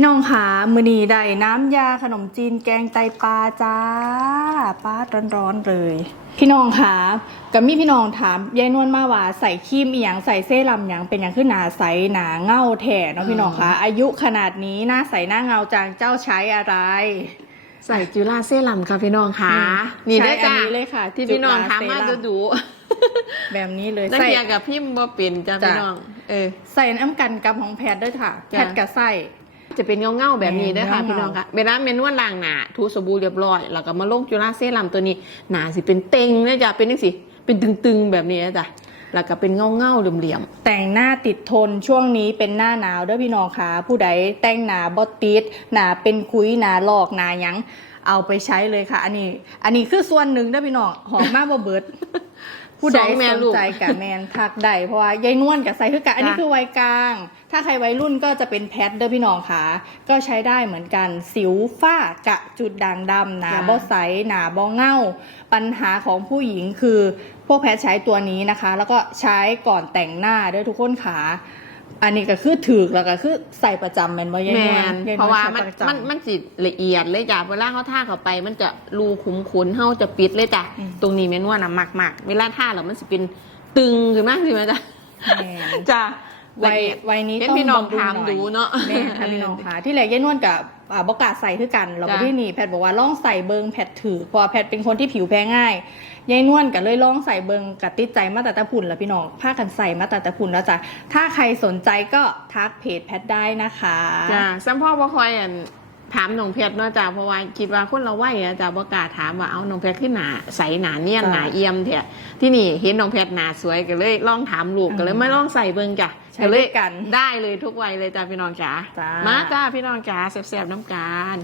พี่น้องคะมือนีได้น้ำยาขนมจีนแกงไตปลาจ้าปลาร้อนๆเลย พี่น้องคะกับมีพี่น้องถามยายนวลมาว่าใส่ครีมอีหยังใส่เซรั่มหยังเป็นหยังขึ้นหนาใสหนาเง่าแถ่เนาะพี่น้องคะอายุขนาดนี้หน้าใสหน้าเงาจางเจ้าใช้อะไร ใส่จุฬาเซรั่มค่ะพี่น้องค่ะอืมนี่ได้ใช้อันจ้านี้เลยค่ะที่พี่น้องถามมาจุฬาเซรั่ดูดูแบบนี้เลยนักใส่ เรียนกับพี่บ่เป็นจ้าจ้ะ พี่น้อง เออ ใส่น้ำกันกับของแพทย์ด้วยค่ะ จ้ะ แพทย์กับไส้ จะเป็นเงาเงาๆแบบนี้เด้อค่ะเงาๆพี่น้องค่ะเวลาเมนวดล้างหนาถูสบู่เรียบร้อยแล้วก็มาลงจุฬาเซรั่มตัวนี้หนาสิเป็นเต็งนะจ๊ะเป็นจังสิเป็นตึงๆแบบนี้นะจ๊ะแล้วก็เป็นเงาเงาๆเหลี่ยมแต่งหน้าติดทนช่วงนี้เป็นหน้าหนาวเด้อพี่น้องคะผู้ใดแต่งหนาบอติดหนาเป็นคุยหนาลอกหนาหยังเอาไปใช้เลยค่ะ อันนี้ อันนี้คือส่วนหนึ่งเด้อพี่น้องหอมมากบ่เบิด ผู้ใดสองแม่สนลูกใจกับแมนทักได้เพราะว่ายายนวลกับใส่คือกันอันนี้จ้ะคือวัยกลาง ถ้าใครวัยรุ่นก็จะเป็นแพทเด้อพี่น้องค่ะ ก็ใช้ได้เหมือนกันสิวฝ้ากระจุดด่างดำหนาบ่ใสหนาบ่เง่า ปัญหาของผู้หญิงคือพวกแพทย์ใช้ตัวนี้นะคะ แล้วก็ใช้ก่อนแต่งหน้าด้วยทุกคนขา อันนี้ก็คือถือกแล้วก็คือใส่ประจำแมนว่าๆยายแมนวลนยยเพราะว่าใช้มันประจำ มันมันจิละเอียดเลยจ้ะเวลาเขาท่าเข้าไป มันจะรูขุมขนเฮาจะปิดเลยจ้ะอืม ตรงนี้เมนวดนะมากมากๆเวลาท่าแล้วมันสิเป็นตึงขึ้นมากสิไหมจ๊ะแม่น จ้ะ วัยวัยนี้เห็นต้องพี่น้องบำรุถามหยดูเนาะแม่ค่ะพี่น้องค่ะ ที่แหลกยายนวลกับอ่าบกล้าใส่คือกันเราไปจ้ะที่นี่แพทย์บอกว่าลองใส่เบิงแพทย์ถือเพราะว่าแพทย์เป็นคนที่ผิวแพ้ง่ายยายนวลก็เลยลองใส่เบิงกับติดใจมาแต่ตะพุ่นแล้วพี่น้องพากันใส่มาแต่ตะพุ่นแล้วจ้ะถ้าใครสนใจก็ทักเพจแพทย์ได้นะคะจ้ะสัมพ่อบ่คอยอัน ถามน้องเพชรเนาะจ้ะเพราะว่าคิดว่าคนเราไหวอะจ้ะบ่กล้าถามว่าเอาน้องเพชรขึ้นหนาใสหนาเนียนจ้ะหนาเอี่ยมแท้ที่นี่เห็นน้องเพชรหนาสวยก็เลยลองถามลูกอืมก็เลยไม่ลองใส่เบิ่งจ้ะใช้ก็เลด้วยยกัน ได้เลยทุกวัยเลยจ้ะพี่น้องจ๋าจ้าม มาจ้าพี่น้องจ๋าแซ่บๆน้ำกัน